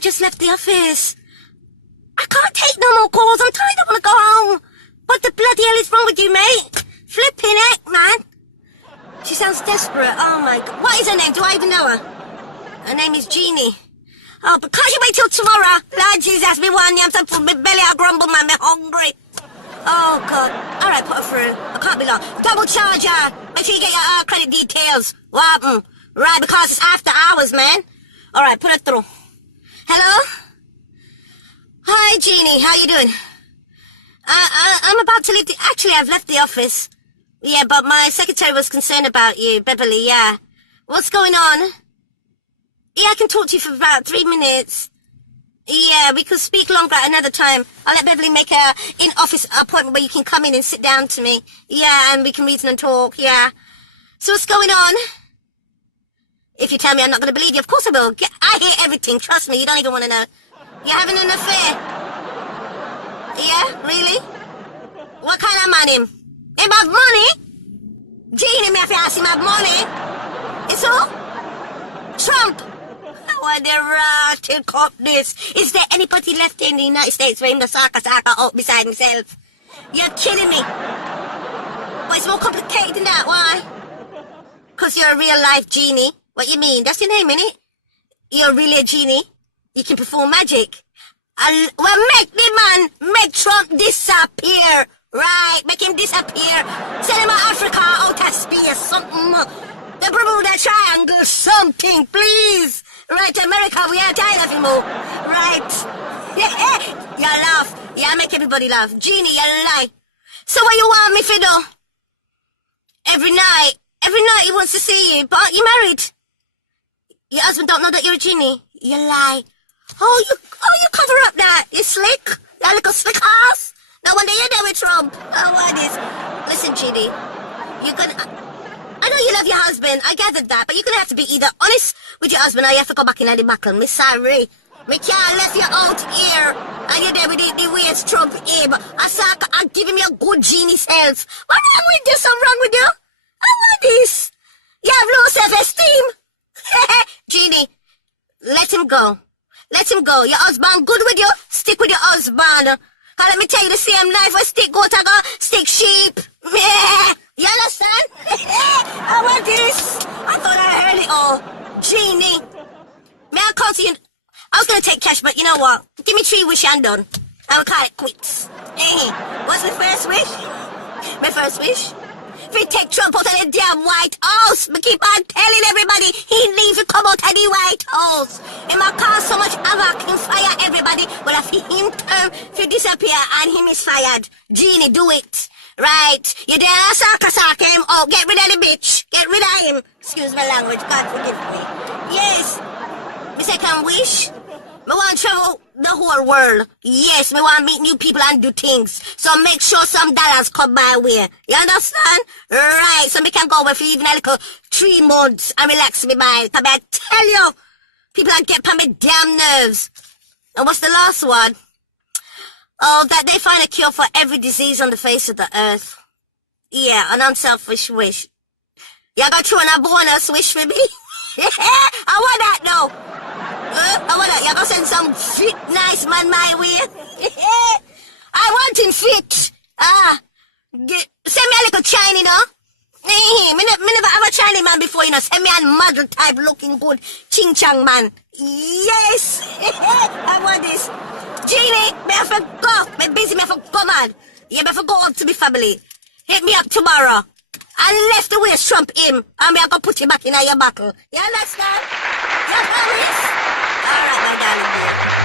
I just left the office. I can't take no more calls. I'm tired. I want to go home. What the bloody hell is wrong with you, mate? Flipping heck, man. She sounds desperate. Oh, my God. What is her name? Do I even know her? Her name is Genie. Oh, but can't you wait till tomorrow? Lord Jesus, me one yam some food. Me belly I grumble, man. Me hungry. Oh, God. All right, put her through. I can't be long. Double charge her. Make sure you get your credit details. What happened? Right, because it's after hours, man. All right, put her through. Hello? Hi, Genie. How you doing? I'm about to leave the... Actually, I've left the office. Yeah, but my secretary was concerned about you, Beverly, yeah. What's going on? Yeah, I can talk to you for about 3 minutes. Yeah, we could speak longer at another time. I'll let Beverly make a in-office appointment where you can come in and sit down to me. Yeah, and we can reason and talk, yeah. So what's going on? If you tell me, I'm not going to believe you. Of course I will. I hear everything. Trust me, you don't even want to know. You're having an affair? Yeah, really? What kind of man him? Him have money? Genie, me have to ask him have money. It's who? Trump. What the rotted cup this? Is there anybody left in the United States where him the saka up beside himself? You're kidding me. But it's more complicated than that. Why? Because you're a real-life genie. What you mean? That's your name, innit? You're really a genie. You can perform magic. Well, make the man, make Trump disappear. Right, make him disappear. Send him out Africa, out of space, something. The Bermuda Triangle, something, please. Right, America, we are tired of him, right. You laugh. Yeah, make everybody laugh. Genie, you lie. So what you want me to do? Every night he wants to see you, but you're married. Your husband don't know that you're a genie. You lie. Oh, you cover up that. You slick. That little slick ass. No wonder you're there with Trump. Oh, what is? Listen, Genie. You're gonna... I know you love your husband. I gathered that. But you're gonna have to be either honest with your husband or you have to go back in the buckle. Me sorry. Me can't let you out here. And you're there with the waist Trump aim. I'm giving you a good genie self. What's wrong with you? Something wrong with you? I want this. You have low self-esteem. Genie, let him go. Let him go. Your husband good with you? Stick with your husband. And let me tell you, the same knife I stick goat, I go stick sheep. You understand? I want this. I thought I heard it all. Genie. May I call to you? I was going to take cash, but you know what? Give me 3 wishes and done. I will call it quits. Hey, what's my first wish? My first wish? If we take Trump out of the damn White House, we keep on telling everybody he needs to come out of the White House. He might cause so much havoc and fire everybody, but if him turn to disappear and him is fired, Genie, do it. Right? You there, saka him out. Get rid of the bitch. Get rid of him. Excuse my language. God forgive me. Yes. My second wish. Me want to travel the whole world. Yes, me want to meet new people and do things. So make sure some dollars come my way. You understand? Right. So me can go away for even a little 3 months and relax me mind. Because I tell you, people are getting on my damn nerves. And what's the last one? Oh, that they find a cure for every disease on the face of the earth. Yeah, an unselfish wish. You got through a bonus wish for me? I want that now. I want that. You got send some fit, nice man my way. I want him fit. Send me a little Chinese, no? Me never have a Chinese man before, you know. Send me a model type looking good ching chang man. Yes. I want this. Genie, me have to go. Me busy, me have to go, man. You have to go up to me family. Hit me up tomorrow. I left the waist Trump him, and me have to put him back in your buckle. You understand? You promise? All right, my darling dear.